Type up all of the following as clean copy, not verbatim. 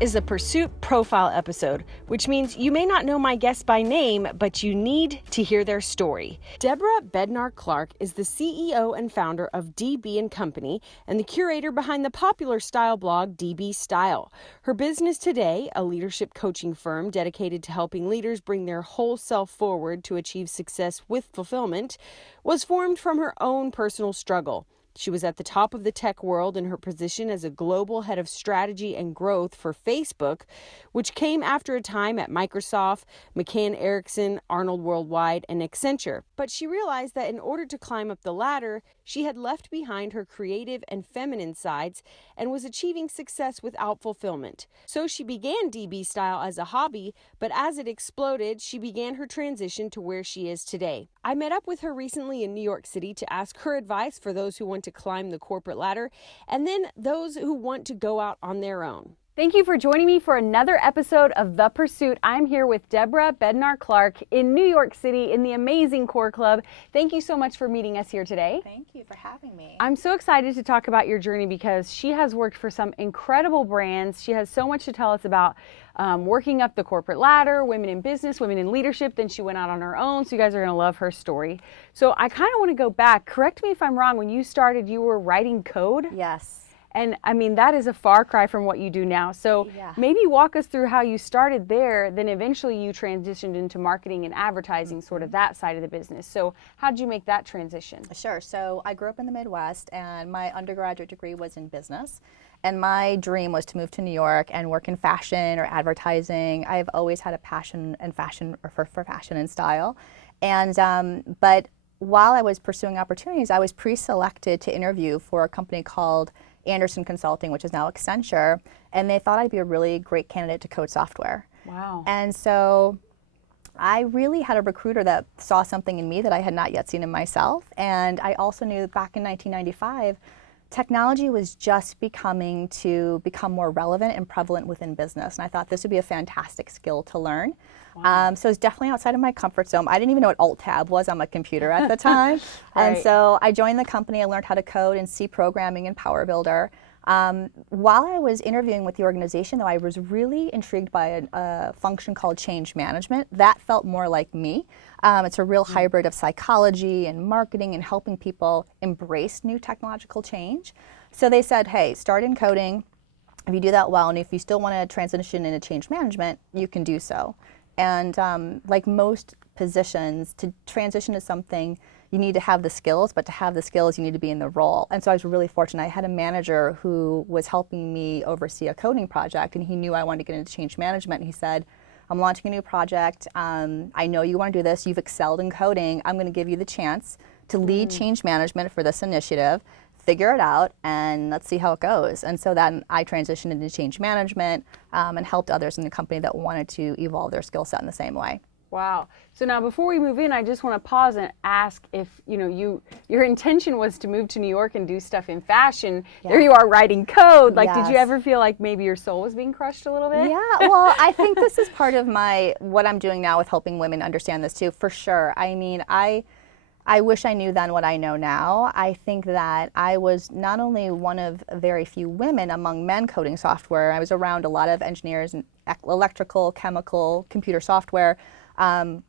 is a Pursuit Profile episode, which means you may not know my guest by name, but you need to hear their story. Debra Bednar-Clark is the CEO and founder of DB & Company and the curator behind the popular style blog DB Style. Her business today, a leadership coaching firm dedicated to helping leaders bring their whole self forward to achieve success with fulfillment, was formed from her own personal struggle. She was at the top of the tech world in her position as a global head of strategy and growth for Facebook, which came after a time at Microsoft, McCann Erickson, Arnold Worldwide, and Accenture. But she realized that in order to climb up the ladder, she had left behind her creative and feminine sides and was achieving success without fulfillment. So she began DB Style as a hobby, but as it exploded, she began her transition to where she is today. I met up with her recently in New York City to ask her advice for those who want to climb the corporate ladder, and then those who want to go out on their own. Thank you for joining me for another episode of The Pursuit. I'm here with Debra Bednar-Clark in New York City in the amazing Core Club. Thank you so much for meeting us here today. Thank you for having me. I'm so excited to talk about your journey because she has worked for some incredible brands. She has so much to tell us about working up the corporate ladder, women in business, women in leadership. Then she went out on her own. So you guys are going to love her story. So I kind of want to go back. Correct me if I'm wrong. When you started, you were writing code? Yes. And I mean, that is a far cry from what you do now. So maybe walk us through how you started there, then eventually you transitioned into marketing and advertising, sort of that side of the business. So how did you make that transition? Sure. So I grew up in the Midwest, and my undergraduate degree was in business. And my dream was to move to New York and work in fashion or advertising. I've always had a passion and fashion for fashion and style. And but while I was pursuing opportunities, I was pre-selected to interview for a company called Anderson Consulting, which is now Accenture, and they thought I'd be a really great candidate to code software. Wow. And so I really had a recruiter that saw something in me that I had not yet seen in myself. And I also knew that back in 1995, technology was just become more relevant and prevalent within business. And I thought this would be a fantastic skill to learn. Wow. So it's definitely outside of my comfort zone. I didn't even know what Alt-Tab was on my computer at the time. Right. And so I joined the company. I learned how to code and C programming and Power Builder. While I was interviewing with the organization, though, I was really intrigued by a function called change management. That felt more like me. It's a real hybrid of psychology and marketing and helping people embrace new technological change. So they said, hey, start in coding. If you do that well, and if you still want to transition into change management, you can do so. And like most positions, to transition to something, you need to have the skills, but to have the skills, you need to be in the role. And so I was really fortunate. I had a manager who was helping me oversee a coding project, and he knew I wanted to get into change management. And he said, I'm launching a new project. I know you want to do this. You've excelled in coding. I'm going to give you the chance to lead change management for this initiative. Figure it out, and let's see how it goes. And so then I transitioned into change management and helped others in the company that wanted to evolve their skill set in the same way. Wow. So now before we move in, I just want to pause and ask if, your intention was to move to New York and do stuff in fashion. Yeah. There you are writing code. Like, Did you ever feel like maybe your soul was being crushed a little bit? Yeah, well, I think this is part of what I'm doing now with helping women understand this too, for sure. I mean, I wish I knew then what I know now. I think that I was not only one of very few women among men coding software. I was around a lot of engineers and electrical, chemical, computer software. And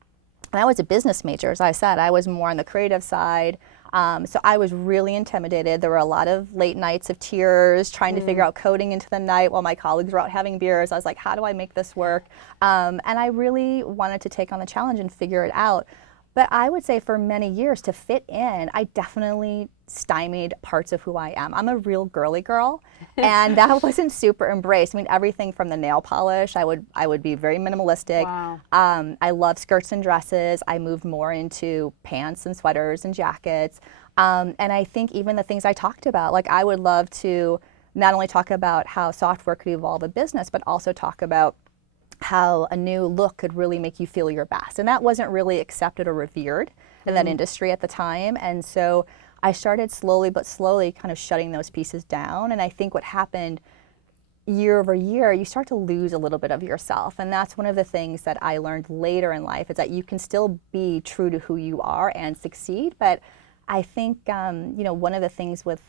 I was a business major, as I said. I was more on the creative side. So I was really intimidated. There were a lot of late nights of tears trying to figure out coding into the night while my colleagues were out having beers. I was like, how do I make this work? And I really wanted to take on the challenge and figure it out. But I would say for many years, to fit in, I definitely stymied parts of who I am. I'm a real girly girl, and that wasn't super embraced. I mean, everything from the nail polish, I would be very minimalistic. Wow. I love skirts and dresses. I moved more into pants and sweaters and jackets. And I think even the things I talked about, like I would love to not only talk about how software could evolve a business, but also talk about how a new look could really make you feel your best. And that wasn't really accepted or revered in that industry at the time. And so I started slowly but slowly kind of shutting those pieces down. And I think what happened year over year, you start to lose a little bit of yourself. And that's one of the things that I learned later in life, is that you can still be true to who you are and succeed. But I think, one of the things with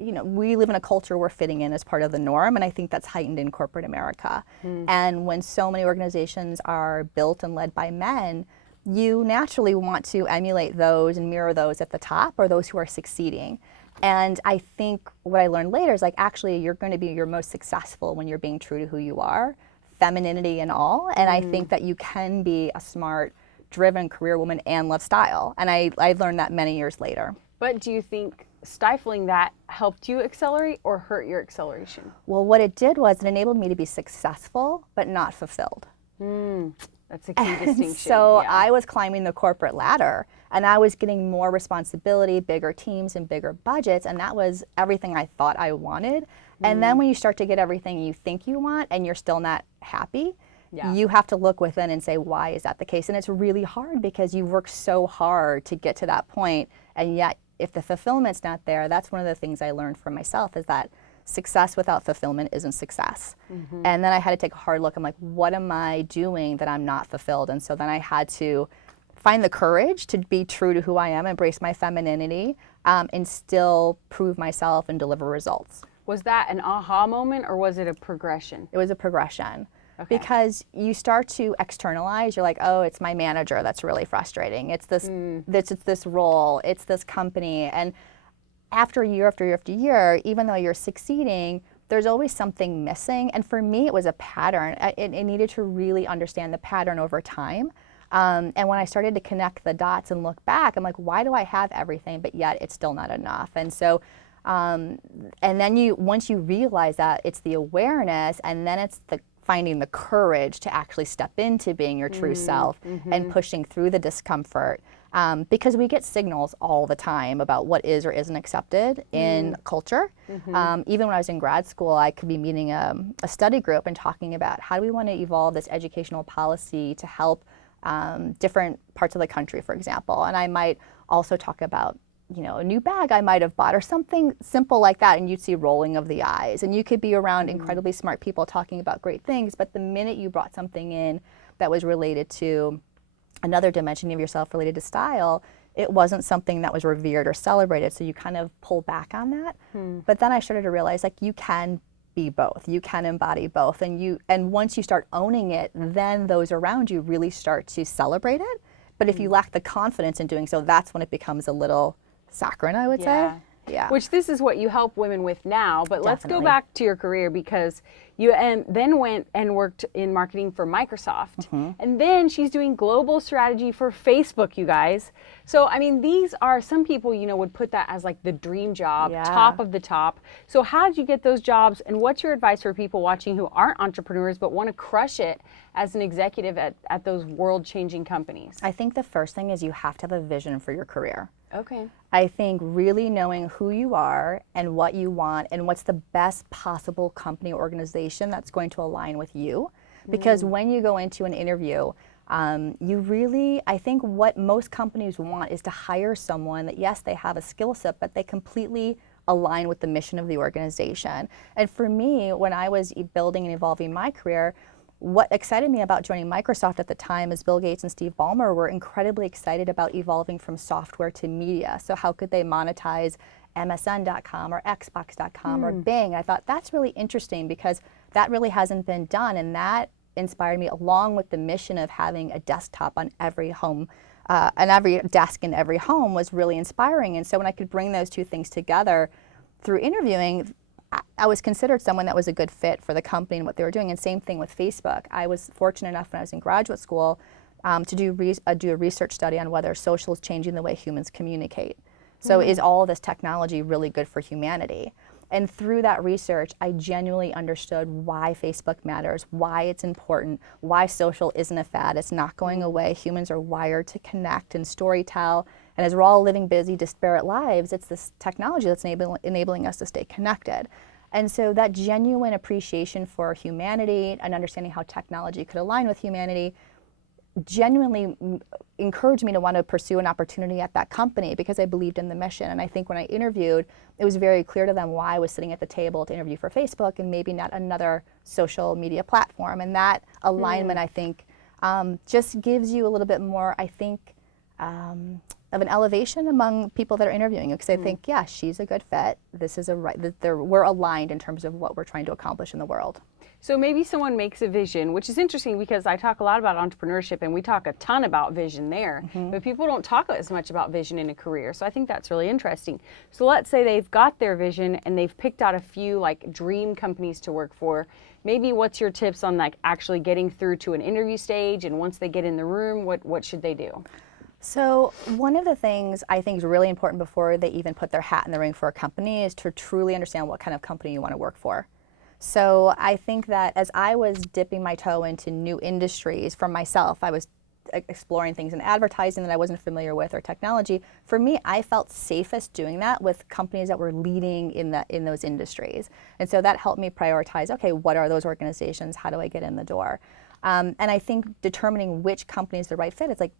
we live in a culture where fitting in is part of the norm, and I think that's heightened in corporate America. And when so many organizations are built and led by men, you naturally want to emulate those and mirror those at the top, or those who are succeeding. And I think what I learned later is like, actually, you're going to be your most successful when you're being true to who you are, femininity and all. And I think that you can be a smart, driven career woman and love style. And I learned that many years later. But do you think stifling that helped you accelerate or hurt your acceleration? Well, what it did was it enabled me to be successful, but not fulfilled. That's a key distinction. So I was climbing the corporate ladder, and I was getting more responsibility, bigger teams, and bigger budgets, and that was everything I thought I wanted. And then when you start to get everything you think you want and you're still not happy, you have to look within and say, why is that the case? And it's really hard because you work so hard to get to that point, and yet if the fulfillment's not there, that's one of the things I learned from myself, is that success without fulfillment isn't success. And then I had to take a hard look. I'm like, what am I doing that I'm not fulfilled? And so then I had to find the courage to be true to who I am, embrace my femininity, and still prove myself and deliver results. Was that an aha moment, or was it a progression? It was a progression. Because you start to externalize. You're like, oh, it's my manager that's really frustrating. It's this, it's this role. It's this company. And after year after year after year, even though you're succeeding, there's always something missing. And for me, it was a pattern. It needed to really understand the pattern over time. And when I started to connect the dots and look back, I'm like, why do I have everything, but yet it's still not enough? And so, and then once you realize that, it's the awareness, and then it's the finding the courage to actually step into being your true self and pushing through the discomfort. Because we get signals all the time about what is or isn't accepted in culture. Even when I was in grad school, I could be meeting a study group and talking about how do we want to evolve this educational policy to help different parts of the country, for example. And I might also talk about a new bag I might have bought or something simple like that, and you'd see rolling of the eyes. And you could be around incredibly smart people talking about great things, but the minute you brought something in that was related to another dimension of yourself related to style, it wasn't something that was revered or celebrated, so you kind of pull back on that. But then I started to realize, like, you can be both. You can embody both, and once you start owning it, then those around you really start to celebrate it. But if you lack the confidence in doing so, that's when it becomes a little saccharine, I would say. Yeah. Which this is what you help women with now, but let's go Definitely. back to your career, because you then went and worked in marketing for Microsoft. And then she's doing global strategy for Facebook, you guys. So, I mean, these are, some people, would put that as like the dream job, top of the top. So how did you get those jobs, and what's your advice for people watching who aren't entrepreneurs but want to crush it as an executive at those world-changing companies? I think the first thing is you have to have a vision for your career. Okay. I think really knowing who you are and what you want and what's the best possible company or organization that's going to align with you. Because when you go into an interview, I think what most companies want is to hire someone that, yes, they have a skill set, but they completely align with the mission of the organization. And for me, when I was building and evolving my career, what excited me about joining Microsoft at the time is Bill Gates and Steve Ballmer were incredibly excited about evolving from software to media. So how could they monetize MSN.com or Xbox.com or Bing? I thought that's really interesting because that really hasn't been done, and that inspired me, along with the mission of having a desktop on every home and every desk in every home was really inspiring. And so when I could bring those two things together through interviewing, I was considered someone that was a good fit for the company and what they were doing. And same thing with Facebook. I was fortunate enough when I was in graduate school to do a research study on whether social is changing the way humans communicate. So is all of this technology really good for humanity? And through that research, I genuinely understood why Facebook matters, why it's important, why social isn't a fad. It's not going away. Humans are wired to connect and storytell. And as we're all living busy, disparate lives, it's this technology that's enabling us to stay connected. And so that genuine appreciation for humanity and understanding how technology could align with humanity genuinely encouraged me to want to pursue an opportunity at that company because I believed in the mission. And I think when I interviewed, it was very clear to them why I was sitting at the table to interview for Facebook and maybe not another social media platform. And that alignment, I think, just gives you a little bit more, I think, an elevation among people that are interviewing you, because I think, yeah, she's a good fit. This is we're aligned in terms of what we're trying to accomplish in the world. So maybe someone makes a vision, which is interesting because I talk a lot about entrepreneurship and we talk a ton about vision there, but people don't talk as much about vision in a career. So I think that's really interesting. So let's say they've got their vision and they've picked out a few like dream companies to work for. Maybe what's your tips on like actually getting through to an interview stage, and once they get in the room, what should they do? So one of the things I think is really important before they even put their hat in the ring for a company is to truly understand what kind of company you want to work for. So I think that as I was dipping my toe into new industries for myself, I was exploring things in advertising that I wasn't familiar with, or technology. For me, I felt safest doing that with companies that were leading in those industries. And so that helped me prioritize, okay, what are those organizations? How do I get in the door? And I think determining which company is the right fit, it's like,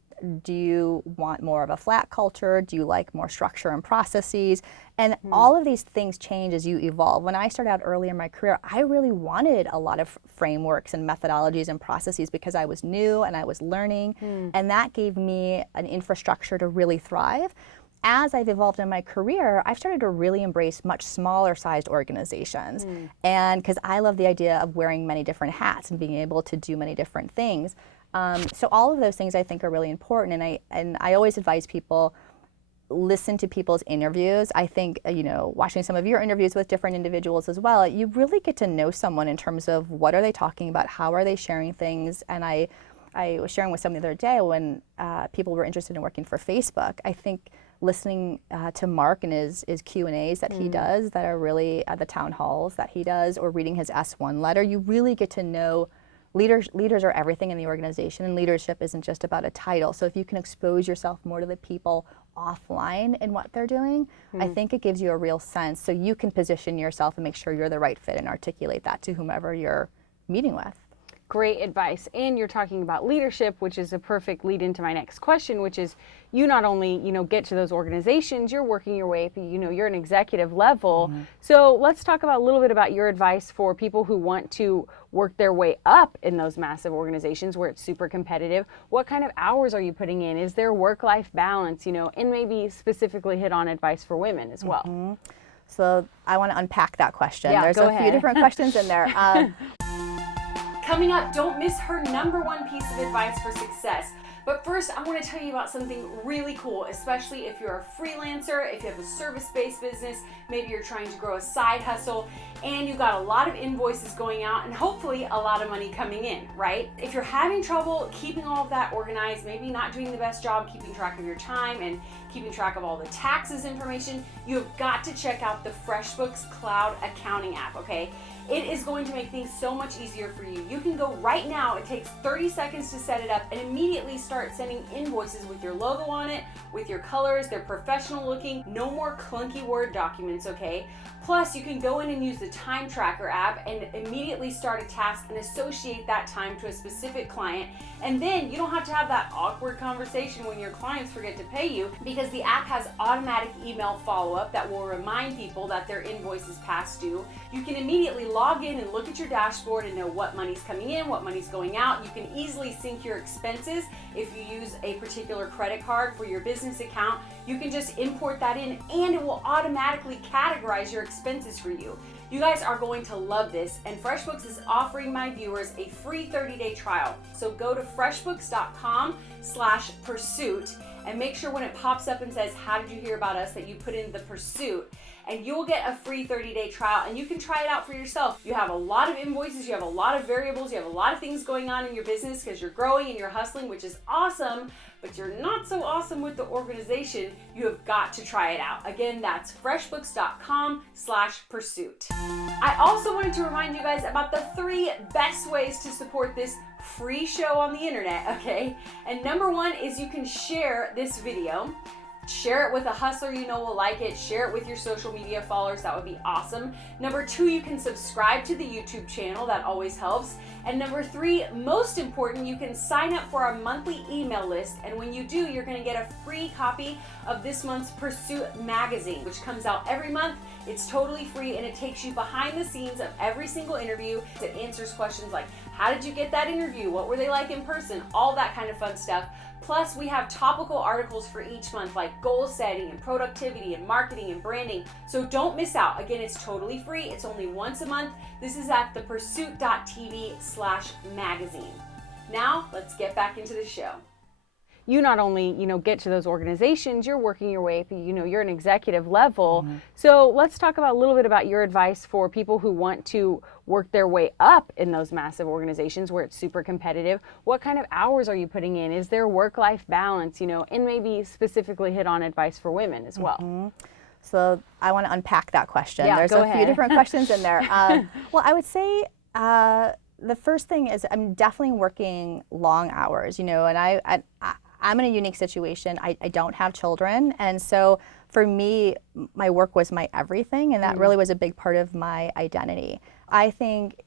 do you want more of a flat culture? Do you like more structure and processes? And all of these things change as you evolve. When I started out early in my career, I really wanted a lot of frameworks and methodologies and processes because I was new and I was learning. And that gave me an infrastructure to really thrive. As I've evolved in my career, I've started to really embrace much smaller sized organizations. And because I love the idea of wearing many different hats and being able to do many different things. So all of those things I think are really important, and I always advise people, listen to people's interviews. I think, watching some of your interviews with different individuals as well, you really get to know someone in terms of what are they talking about, how are they sharing things. And I was sharing with someone the other day when people were interested in working for Facebook. I think listening to Mark and his Q&As that he does that are really the town halls that he does, or reading his S1 letter, you really get to know leaders are everything in the organization, and leadership isn't just about a title. So if you can expose yourself more to the people offline in what they're doing, I think it gives you a real sense so you can position yourself and make sure you're the right fit and articulate that to whomever you're meeting with. Great advice. And you're talking about leadership, which is a perfect lead into my next question, which is you not only, get to those organizations, you're working your way up, you're an executive level. So let's talk about a little bit about your advice for people who want to work their way up in those massive organizations where it's super competitive. What kind of hours are you putting in? Is there work-life balance, and maybe specifically hit on advice for women as well? So I want to unpack that question. Yeah, There's go a few ahead. different questions in there. Coming up, don't miss her #1 piece of advice for success. But first, I want to tell you about something really cool, especially if you're a freelancer, if you have a service-based business, maybe you're trying to grow a side hustle, and you've got a lot of invoices going out and hopefully a lot of money coming in, right? If you're having trouble keeping all of that organized, maybe not doing the best job keeping track of your time and keeping track of all the taxes information, you have got to check out the FreshBooks Cloud Accounting app, okay? It is going to make things so much easier for you. You can go right now, it takes 30 seconds to set it up, and immediately start sending invoices with your logo on it, with your colors, they're professional looking, no more clunky Word documents, okay? Plus, you can go in and use the Time Tracker app and immediately start a task and associate that time to a specific client. And then you don't have to have that awkward conversation when your clients forget to pay you, because the app has automatic email follow-up that will remind people that their invoice is past due. You can immediately log in and look at your dashboard and know what money's coming in, what money's going out. You can easily sync your expenses. If you use a particular credit card for your business account, you can just import that in and it will automatically categorize your expenses for you. You guys are going to love this, and FreshBooks is offering my viewers a free 30-day trial. So go to freshbooks.com/pursuit and make sure when it pops up and says, how did you hear about us, that you put in the pursuit, and you'll get a free 30-day trial and you can try it out for yourself. You have a lot of invoices, you have a lot of variables, you have a lot of things going on in your business because you're growing and you're hustling, which is awesome, but you're not so awesome with the organization. You have got to try it out. Again, that's freshbooks.com/pursuit. I also wanted to remind you guys about the 3 best ways to support this free show on the internet, okay? And #1 is you can share this video. Share it with a hustler you know will like it. Share it with your social media followers. That would be awesome. #2, you can subscribe to the YouTube channel. That always helps. And #3, most important, you can sign up for our monthly email list. And when you do, you're going to get a free copy of this month's Pursuit magazine, which comes out every month. It's totally free and it takes you behind the scenes of every single interview. It answers questions like, how did you get that interview? What were they like in person? All that kind of fun stuff. Plus, we have topical articles for each month like goal setting and productivity and marketing and branding. So don't miss out. Again, it's totally free. It's only once a month. This is at thepursuit.tv/magazine. Now, let's get back into the show. You not only, get to those organizations, you're working your way up, you're an executive level. So let's talk about a little bit about your advice for people who want to work their way up in those massive organizations where it's super competitive. What kind of hours are you putting in? Is there work-life balance, and maybe specifically hit on advice for women as well? So I want to unpack that question. Yeah, There's go a ahead. few different questions in there. Well, I would say the first thing is I'm definitely working long hours, and I'm in a unique situation. I don't have children, and so for me, my work was my everything, and that really was a big part of my identity. I think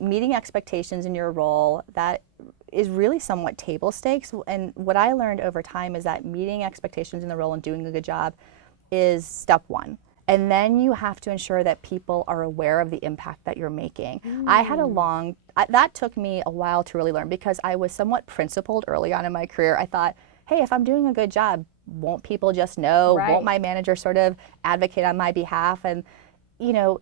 meeting expectations in your role, that is really somewhat table stakes, and what I learned over time is that meeting expectations in the role and doing a good job is step one. And then you have to ensure that people are aware of the impact that you're making. I had that took me a while to really learn because I was somewhat principled early on in my career. I thought, hey, if I'm doing a good job, won't people just know? Right. Won't my manager sort of advocate on my behalf? And,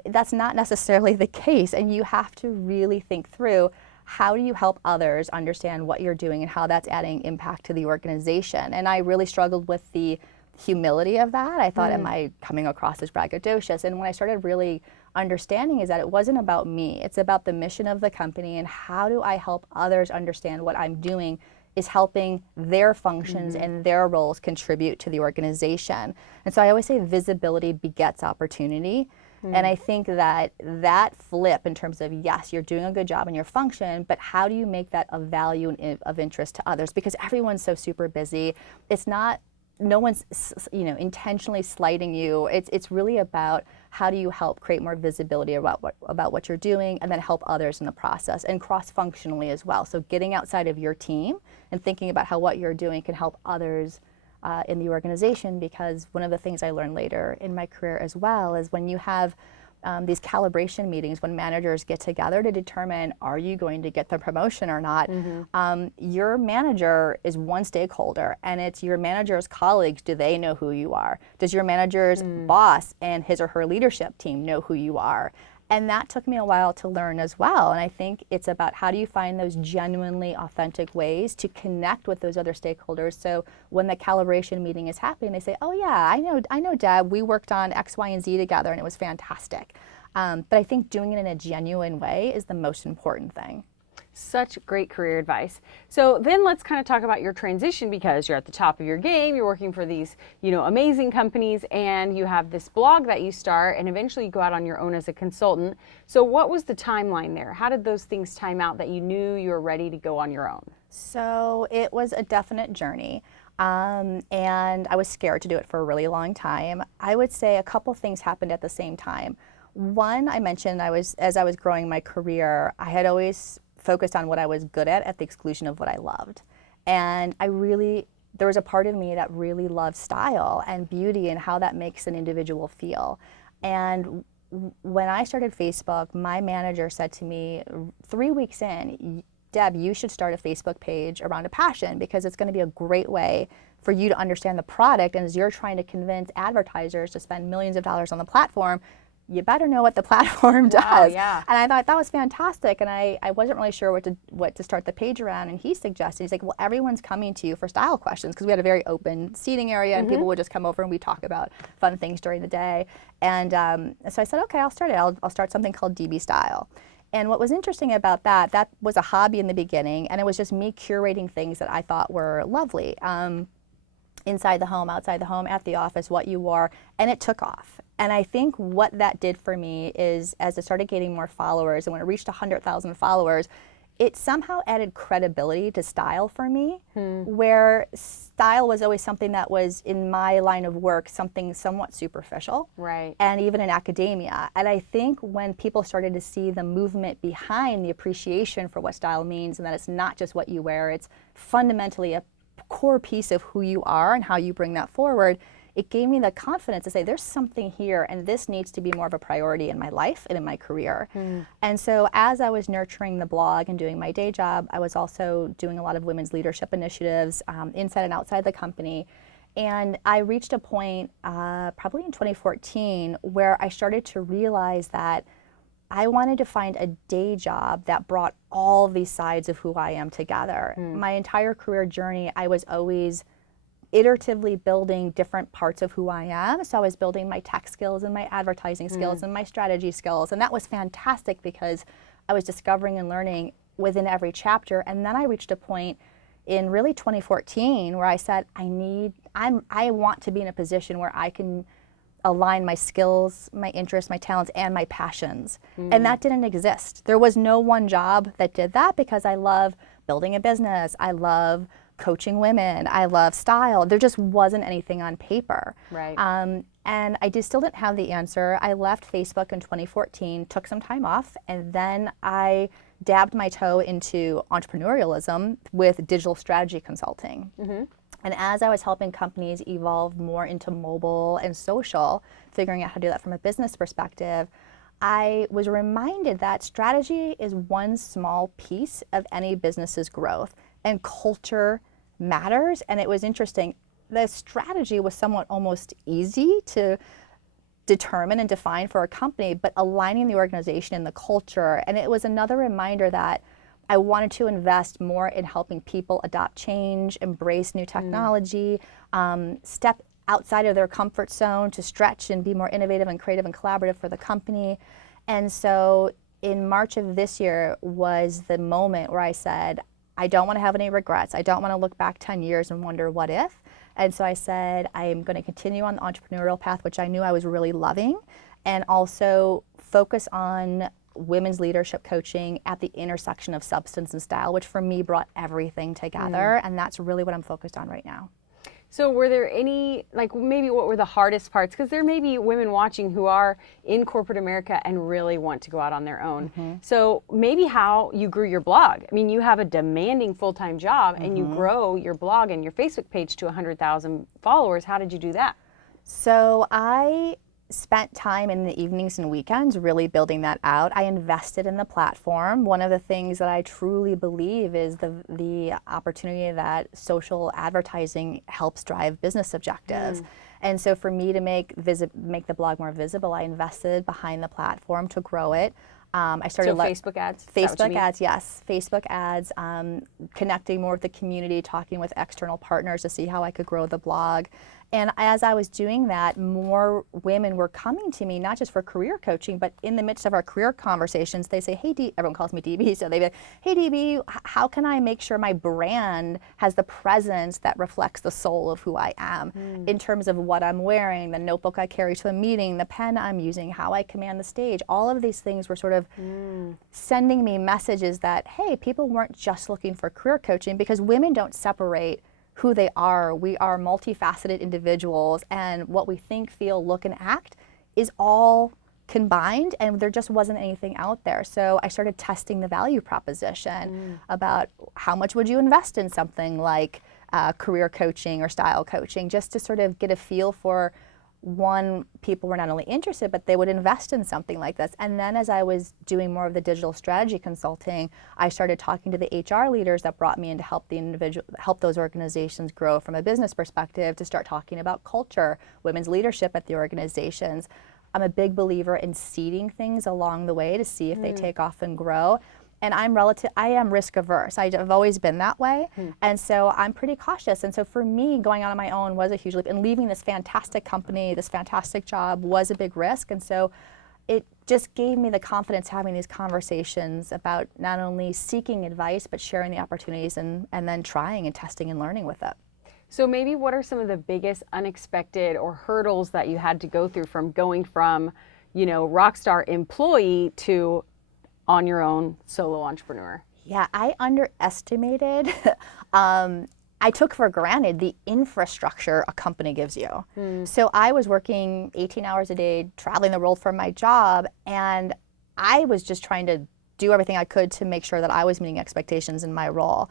that's not necessarily the case. And you have to really think through, how do you help others understand what you're doing and how that's adding impact to the organization? And I really struggled with the humility of that. I thought, am I coming across as braggadocious? And when I started really understanding is that it wasn't about me. It's about the mission of the company and how do I help others understand what I'm doing is helping their functions and their roles contribute to the organization. And so I always say visibility begets opportunity. And I think that flip in terms of, yes, you're doing a good job in your function, but how do you make that of value and of interest to others? Because everyone's so super busy. No one's intentionally slighting you. It's really about how do you help create more visibility about what you're doing and then help others in the process and cross-functionally as well. So getting outside of your team and thinking about how what you're doing can help others in the organization, because one of the things I learned later in my career as well is when you have these calibration meetings, when managers get together to determine, are you going to get the promotion or not? Your manager is one stakeholder, and it's your manager's colleagues. Do they know who you are? Does your manager's boss and his or her leadership team know who you are? And that took me a while to learn as well. And I think it's about how do you find those genuinely authentic ways to connect with those other stakeholders. So when the calibration meeting is happening, they say, oh yeah, I know Deb, we worked on X, Y, and Z together and it was fantastic. But I think doing it in a genuine way is the most important thing. Such great career advice. So then let's kind of talk about your transition, because you're at the top of your game, you're working for these, amazing companies, and you have this blog that you start, and eventually you go out on your own as a consultant. So what was the timeline there? How did those things time out that you knew you were ready to go on your own? So it was a definite journey. And I was scared to do it for a really long time. I would say a couple things happened at the same time. One, I mentioned as I was growing my career, I had always focused on what I was good at the exclusion of what I loved. And there was a part of me that really loved style and beauty and how that makes an individual feel. And when I started Facebook, my manager said to me 3 weeks in, Deb, you should start a Facebook page around a passion, because it's going to be a great way for you to understand the product. And as you're trying to convince advertisers to spend millions of dollars on the platform, you better know what the platform does. Wow, yeah. And I thought that was fantastic. And I wasn't really sure what to start the page around. And he suggested, he's like, well, everyone's coming to you for style questions, because we had a very open seating area and people would just come over and we talk about fun things during the day. And so I said, okay, I'll start it. I'll start something called DB Style. And what was interesting about that was a hobby in the beginning, and it was just me curating things that I thought were lovely. Inside the home, outside the home, at the office, what you wore, and it took off. And I think what that did for me is, as it started gaining more followers, and when it reached 100,000 followers, it somehow added credibility to style for me, where style was always something that was, in my line of work, something somewhat superficial, Right. and even in academia. And I think when people started to see the movement behind the appreciation for what style means, and that it's not just what you wear, it's fundamentally a core piece of who you are and how you bring that forward, it gave me the confidence to say, there's something here, and this needs to be more of a priority in my life and in my career. And so as I was nurturing the blog and doing my day job, I was also doing a lot of women's leadership initiatives inside and outside the company. And I reached a point probably in 2014 where I started to realize that I wanted to find a day job that brought all these sides of who I am together. My entire career journey, I was always iteratively building different parts of who I am. So I was building my tech skills and my advertising skills and my strategy skills. And that was fantastic because I was discovering and learning within every chapter. And then I reached a point in really 2014 where I said, I want to be in a position where I can align my skills, my interests, my talents, and my passions. And that didn't exist. There was no one job that did that because I love building a business. I love coaching women. I love style. There just wasn't anything on paper. Right. And I still didn't have the answer. I left Facebook in 2014, took some time off, and then I dabbed my toe into entrepreneurialism with digital strategy consulting. And as I was helping companies evolve more into mobile and social, figuring out how to do that from a business perspective, I was reminded that strategy is one small piece of any business's growth, and culture matters. And it was interesting. The strategy was somewhat almost easy to determine and define for a company, but aligning the organization and the culture. And it was another reminder that I wanted to invest more in helping people adopt change, embrace new technology, step outside of their comfort zone to stretch and be more innovative and creative and collaborative for the company. And so in March of this year was the moment where I said, I don't want to have any regrets. I don't want to look back 10 years and wonder what if. And so I said, I am going to continue on the entrepreneurial path, which I knew I was really loving, and also focus on women's leadership coaching at the intersection of substance and style, which for me brought everything together. And that's really what I'm focused on right now. So were there any, like maybe what were the hardest parts? Because there may be women watching who are in corporate America and really want to go out on their own. So maybe how you grew your blog. I mean, you have a demanding full-time job and you grow your blog and your Facebook page to 100,000 followers. How did you do that? So I spent time in the evenings and weekends really building that out. I invested in the platform. One of the things that I truly believe is the opportunity that social advertising helps drive business objectives. And so for me to make the blog more visible, I invested behind the platform to grow it. I started Facebook ads? Facebook ads, yes. Facebook ads, connecting more with the community, talking with external partners to see how I could grow the blog. And as I was doing that, more women were coming to me, not just for career coaching, but in the midst of our career conversations, they say, hey, everyone calls me DB, so they'd be like, hey, DB, how can I make sure my brand has the presence that reflects the soul of who I am in terms of what I'm wearing, the notebook I carry to a meeting, the pen I'm using, how I command the stage. All of these things were sort of sending me messages that, hey, people weren't just looking for career coaching, because women don't separate who they are. We are multifaceted individuals, and what we think, feel, look, and act is all combined, and there just wasn't anything out there. So I started testing the value proposition about how much would you invest in something like career coaching or style coaching, just to sort of get a feel for, one, people were not only interested, but they would invest in something like this. And then as I was doing more of the digital strategy consulting, I started talking to the HR leaders that brought me in to help those organizations grow from a business perspective, to start talking about culture, women's leadership at the organizations. I'm a big believer in seeding things along the way to see if they take off and grow. And I am risk averse. I've always been that way. And so I'm pretty cautious. And so for me, going out on my own was a huge leap, and leaving this fantastic company, this fantastic job, was a big risk. And so it just gave me the confidence having these conversations about not only seeking advice, but sharing the opportunities and then trying and testing and learning with it. So maybe what are some of the biggest unexpected or hurdles that you had to go through from going from, rock star employee to on your own solo entrepreneur? Yeah, I underestimated, I took for granted the infrastructure a company gives you. So I was working 18 hours a day, traveling the world for my job, and I was just trying to do everything I could to make sure that I was meeting expectations in my role.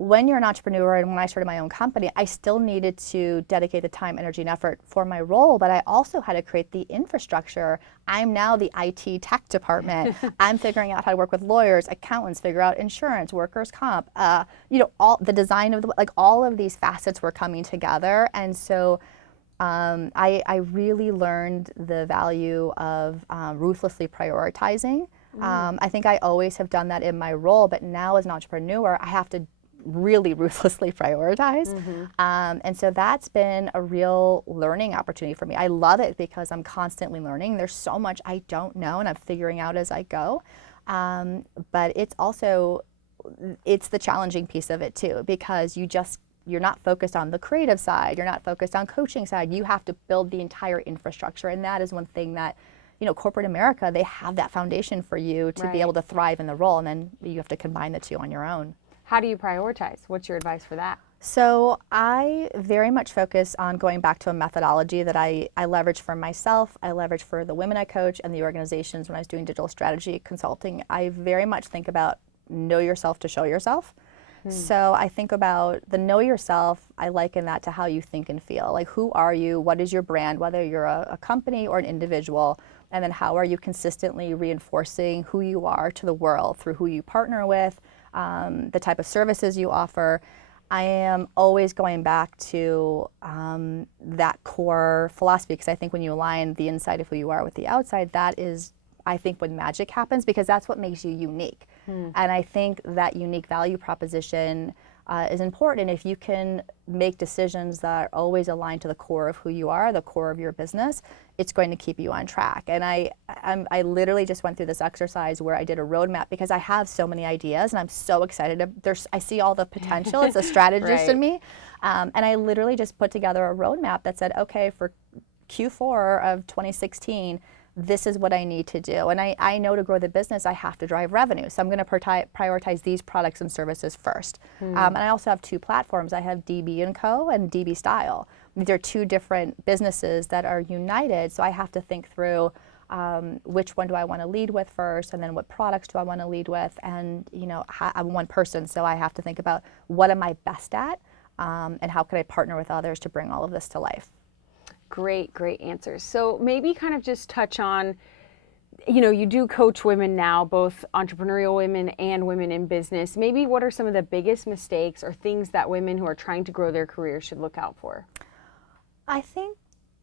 when you're an entrepreneur, and when I started my own company, I still needed to dedicate the time, energy, and effort for my role, but I also had to create the infrastructure. I'm now the IT tech department. I'm figuring out how to work with lawyers, accountants, figure out insurance, workers' comp, all the design of all of these facets were coming together. And so I really learned the value of ruthlessly prioritizing. I think I always have done that in my role, but now as an entrepreneur, I have to really ruthlessly prioritize. And so that's been a real learning opportunity for me. I love it because I'm constantly learning. There's so much I don't know and I'm figuring out as I go. But it's the challenging piece of it too, because you're not focused on the creative side, you're not focused on coaching side, you have to build the entire infrastructure. And that is one thing that, corporate America, they have that foundation for you to be able to thrive in the role, and then you have to combine the two on your own. How do you prioritize? What's your advice for that? So I very much focus on going back to a methodology that I leverage for myself, I leverage for the women I coach and the organizations when I was doing digital strategy consulting. I very much think about know yourself to show yourself. So I think about the know yourself, I liken that to how you think and feel. Like, who are you? What is your brand, whether you're a company or an individual? And then how are you consistently reinforcing who you are to the world through who you partner with, the type of services you offer. I am always going back to that core philosophy, because I think when you align the inside of who you are with the outside, that is, I think, when magic happens, because that's what makes you unique. And I think that unique value proposition is important. If you can make decisions that are always aligned to the core of who you are, the core of your business, it's going to keep you on track. And I literally just went through this exercise where I did a roadmap, because I have so many ideas and I'm so excited. I see all the potential. It's a strategist in me. And I literally just put together a roadmap that said, okay, for Q4 of 2016, this is what I need to do. And I know to grow the business, I have to drive revenue. So I'm going to prioritize these products and services first. And I also have two platforms. I have DB & Co. and DB Style. These are two different businesses that are united. So I have to think through which one do I want to lead with first, and then what products do I want to lead with. And I'm one person, so I have to think about what am I best at, and how can I partner with others to bring all of this to life. Great answers. So maybe kind of just touch on, you do coach women now, both entrepreneurial women and women in business. Maybe what are some of the biggest mistakes or things that women who are trying to grow their careers should look out for? I think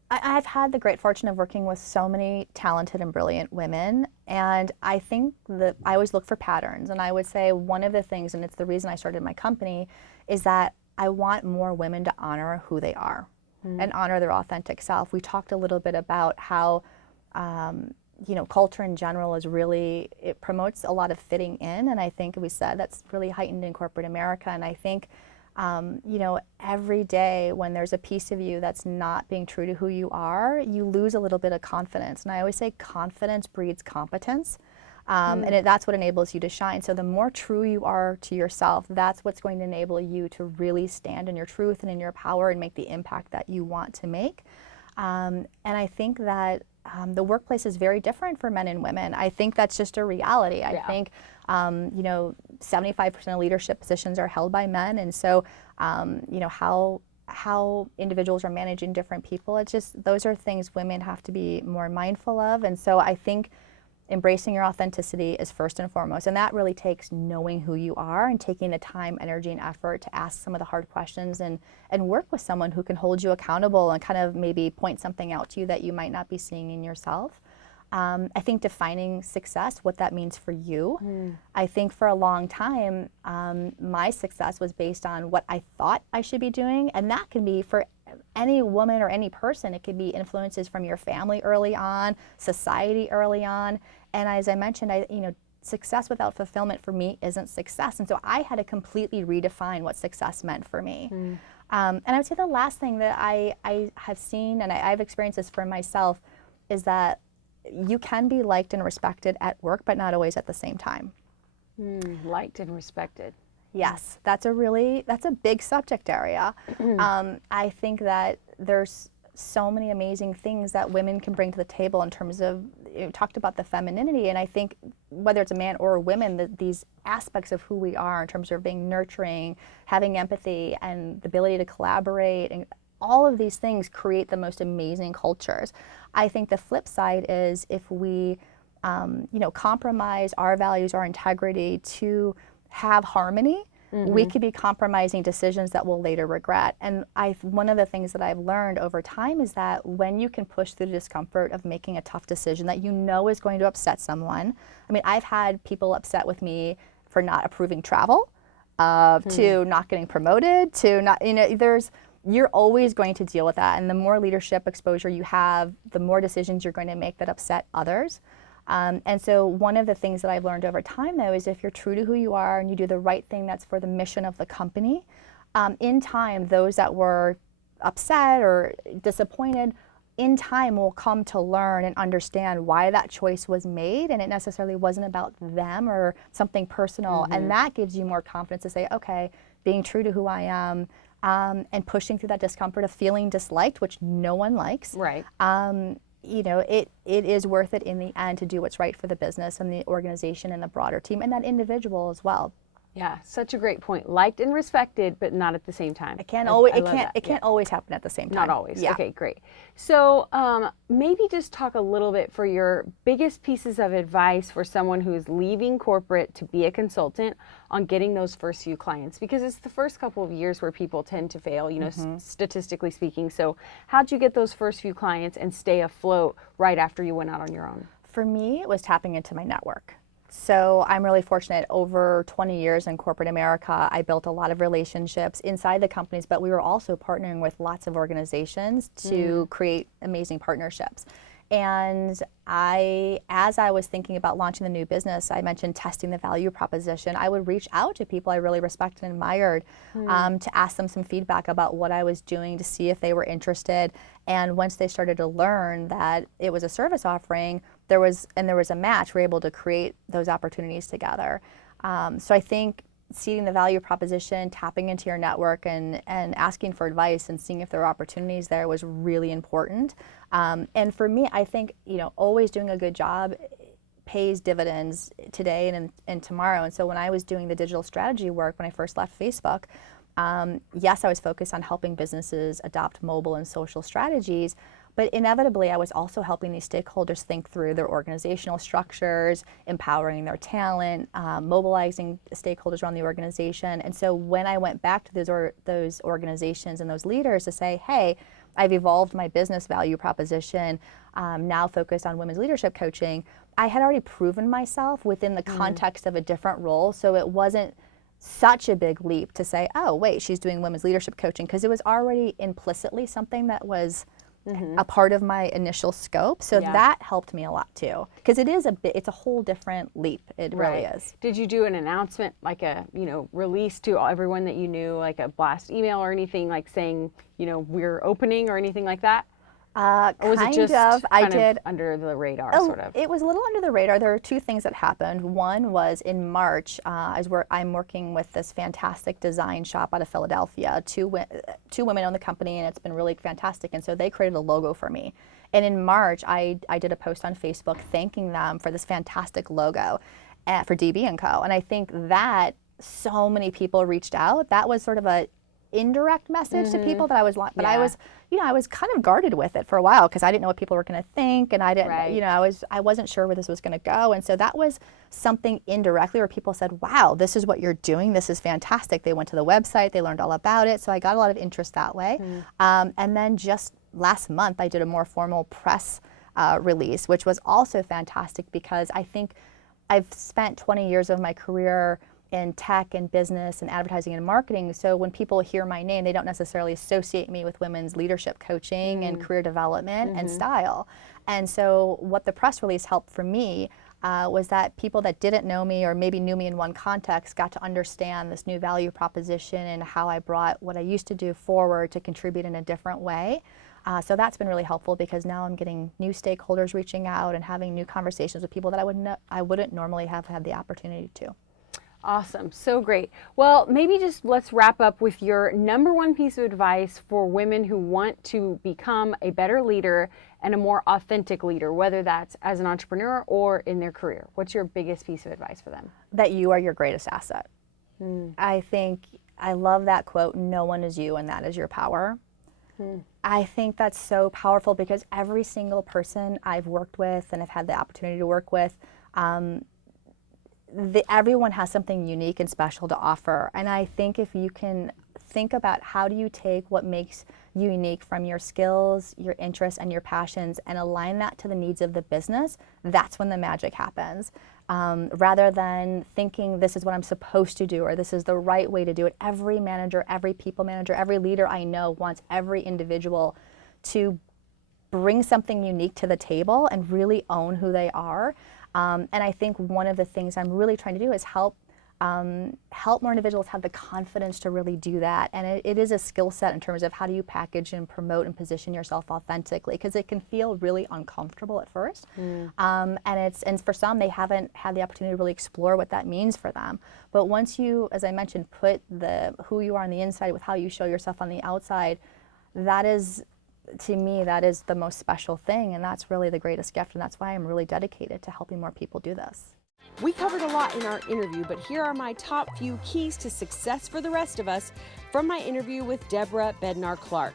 I've had the great fortune of working with so many talented and brilliant women, and I think that I always look for patterns. And I would say one of the things, and it's the reason I started my company, is that I want more women to honor who they are. And honor their authentic self. We talked a little bit about how, culture in general is really, it promotes a lot of fitting in, and I think we said that's really heightened in corporate America. And I think, every day when there's a piece of you that's not being true to who you are, you lose a little bit of confidence. And I always say confidence breeds competence. And that's what enables you to shine. So the more true you are to yourself, that's what's going to enable you to really stand in your truth and in your power and make the impact that you want to make. And I think that the workplace is very different for men and women. I think that's just a reality. I think, 75% of leadership positions are held by men. And so, how individuals are managing different people, it's just, those are things women have to be more mindful of. And so I think embracing your authenticity is first and foremost, and that really takes knowing who you are and taking the time, energy, and effort to ask some of the hard questions and work with someone who can hold you accountable and kind of maybe point something out to you that you might not be seeing in yourself. I think defining success, what that means for you. I think for a long time, my success was based on what I thought I should be doing, and that can be for any woman or any person. It could be influences from your family early on, society early on. And as I mentioned, success without fulfillment for me isn't success. And so I had to completely redefine what success meant for me. And I would say the last thing that I have seen, and I've experienced this for myself, is that you can be liked and respected at work, but not always at the same time. Liked and respected. Yes, that's a big subject area. I think that there's so many amazing things that women can bring to the table in terms of talked about the femininity, and I think whether it's a man or a woman, these aspects of who we are in terms of being nurturing, having empathy, and the ability to collaborate, and all of these things create the most amazing cultures. I think the flip side is if we compromise our values, our integrity to have harmony, we could be compromising decisions that we'll later regret. And one of the things that I've learned over time is that when you can push through the discomfort of making a tough decision that you know is going to upset someone. I mean, I've had people upset with me for not approving travel, to not getting promoted, to not, you're always going to deal with that. And the more leadership exposure you have, the more decisions you're going to make that upset others. And so one of the things that I've learned over time, though, is if you're true to who you are and you do the right thing that's for the mission of the company, in time, those that were upset or disappointed, in time will come to learn and understand why that choice was made, and it necessarily wasn't about them or something personal. And that gives you more confidence to say, okay, being true to who I am, and pushing through that discomfort of feeling disliked, which no one likes. Right. It is worth it in the end to do what's right for the business and the organization and the broader team and that individual as well. Yeah, such a great point. Liked and respected, but not at the same time. It can't always happen at the same time. Not always. Yeah. Okay, great. So maybe just talk a little bit for your biggest pieces of advice for someone who is leaving corporate to be a consultant on getting those first few clients, because it's the first couple of years where people tend to fail, statistically speaking. So how'd you get those first few clients and stay afloat right after you went out on your own? For me, it was tapping into my network. So I'm really fortunate. Over 20 years in corporate America, I built a lot of relationships inside the companies, but we were also partnering with lots of organizations to create amazing partnerships. And as I was thinking about launching the new business, I mentioned testing the value proposition. I would reach out to people I really respected and admired to ask them some feedback about what I was doing, to see if they were interested. And once they started to learn that it was a service offering, there was a match, we're able to create those opportunities together. So I think seeding the value proposition, tapping into your network, and asking for advice and seeing if there are opportunities there was really important. And for me, I think always doing a good job pays dividends today and tomorrow. And so when I was doing the digital strategy work, when I first left Facebook, yes, I was focused on helping businesses adopt mobile and social strategies, but inevitably I was also helping these stakeholders think through their organizational structures, empowering their talent, mobilizing stakeholders around the organization. And so when I went back to those organizations and those leaders to say, hey, I've evolved my business value proposition, now focused on women's leadership coaching, I had already proven myself within the context of a different role, so it wasn't such a big leap to say, oh, wait, she's doing women's leadership coaching, because it was already implicitly something that was a part of my initial scope. So that helped me a lot too, because it's a whole different leap. It really is. Did you do an announcement, like a release to everyone that you knew, like a blast email or anything, like saying we're opening or anything like that? Or was it just kind of under the radar, sort of? It was a little under the radar. There were two things that happened. One was in March, I'm working with this fantastic design shop out of Philadelphia. Two women own the company, and it's been really fantastic. And so they created a logo for me. And in March, I did a post on Facebook thanking them for this fantastic logo for DB & Co. And I think that so many people reached out. That was sort of a indirect message to people that I was, but I was, I was kind of guarded with it for a while because I didn't know what people were going to think, and I didn't, I wasn't sure where this was going to go, and so that was something indirectly where people said, "Wow, this is what you're doing. This is fantastic." They went to the website, they learned all about it, so I got a lot of interest that way. And then just last month, I did a more formal press release, which was also fantastic because I think I've spent 20 years of my career in tech and business and advertising and marketing. So when people hear my name, they don't necessarily associate me with women's leadership coaching and career development and style. And so what the press release helped for me was that people that didn't know me or maybe knew me in one context got to understand this new value proposition and how I brought what I used to do forward to contribute in a different way. So that's been really helpful because now I'm getting new stakeholders reaching out and having new conversations with people that I wouldn't normally have had the opportunity to. Awesome. So great. Well, maybe just let's wrap up with your number one piece of advice for women who want to become a better leader and a more authentic leader, whether that's as an entrepreneur or in their career? What's your biggest piece of advice for them? That you are your greatest asset. I think, I love that quote, no one is you and that is your power. I think that's so powerful because every single person I've worked with and have had the opportunity to work with, everyone has something unique and special to offer. And I think if you can think about how do you take what makes you unique from your skills, your interests, and your passions and align that to the needs of the business, that's when the magic happens. Rather than thinking this is what I'm supposed to do or this is the right way to do it. Every manager, every people manager, every leader I know wants every individual to bring something unique to the table and really own who they are. And I think one of the things I'm really trying to do is help more individuals have the confidence to really do that. And it is a skill set in terms of how do you package and promote and position yourself authentically, because it can feel really uncomfortable at first. And for some, they haven't had the opportunity to really explore what that means for them. But once you, as I mentioned, put who you are on the inside with how you show yourself on the outside, that is, to me, that is the most special thing, and that's really the greatest gift, and that's why I'm really dedicated to helping more people do this. We covered a lot in our interview, but here are my top few keys to success for the rest of us from my interview with Debra Bednar-Clark.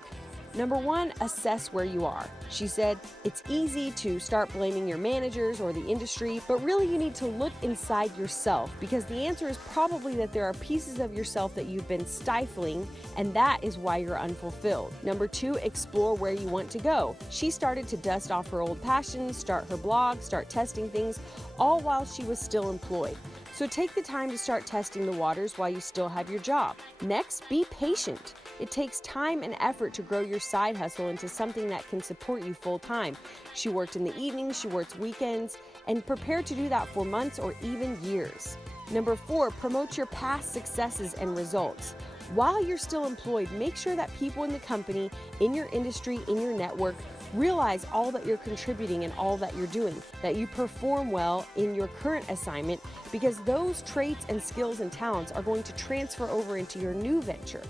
Number 1, assess where you are. She said, it's easy to start blaming your managers or the industry, but really you need to look inside yourself, because the answer is probably that there are pieces of yourself that you've been stifling, and that is why you're unfulfilled. Number 2, explore where you want to go. She started to dust off her old passions, start her blog, start testing things, all while she was still employed. So take the time to start testing the waters while you still have your job. Next, be patient. It takes time and effort to grow your side hustle into something that can support you full time. She worked in the evenings, she works weekends, and prepare to do that for months or even years. Number 4, promote your past successes and results. While you're still employed, make sure that people in the company, in your industry, in your network, realize all that you're contributing and all that you're doing, that you perform well in your current assignment, because those traits and skills and talents are going to transfer over into your new venture.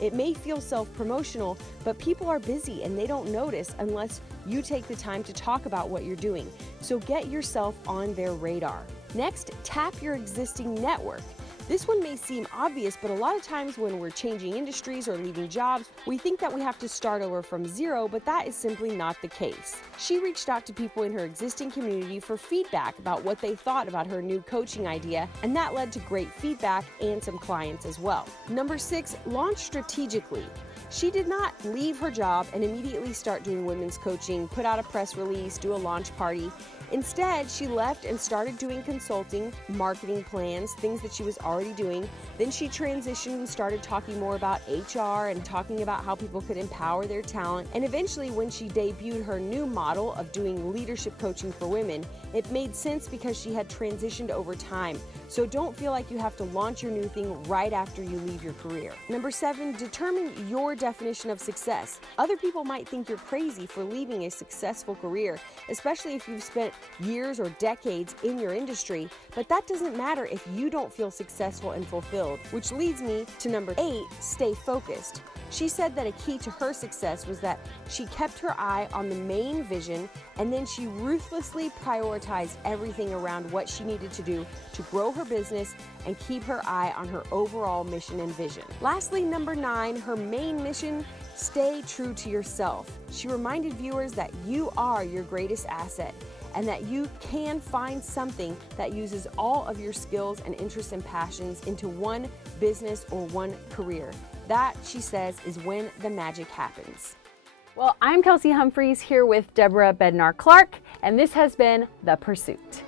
It may feel self-promotional, but people are busy and they don't notice unless you take the time to talk about what you're doing. So get yourself on their radar. Next, tap your existing network. This one may seem obvious, but a lot of times when we're changing industries or leaving jobs, we think that we have to start over from zero, but that is simply not the case. She reached out to people in her existing community for feedback about what they thought about her new coaching idea, and that led to great feedback and some clients as well. Number 6, launch strategically. She did not leave her job and immediately start doing women's coaching, put out a press release, do a launch party. Instead, she left and started doing consulting, marketing plans, things that she was already doing. Then she transitioned and started talking more about HR and talking about how people could empower their talent. And eventually, when she debuted her new model of doing leadership coaching for women, it made sense because she had transitioned over time. So don't feel like you have to launch your new thing right after you leave your career. Number 7, determine your definition of success. Other people might think you're crazy for leaving a successful career, especially if you've spent years or decades in your industry, but that doesn't matter if you don't feel successful and fulfilled, which leads me to number 8, stay focused. She said that a key to her success was that she kept her eye on the main vision, and then she ruthlessly prioritized everything around what she needed to do to grow her business and keep her eye on her overall mission and vision. Lastly, number 9, her main mission: stay true to yourself. She reminded viewers that you are your greatest asset, and that you can find something that uses all of your skills and interests and passions into one business or one career. That, she says, is when the magic happens. Well, I'm Kelsey Humphreys here with Debra Bednar-Clark, and this has been The Pursuit.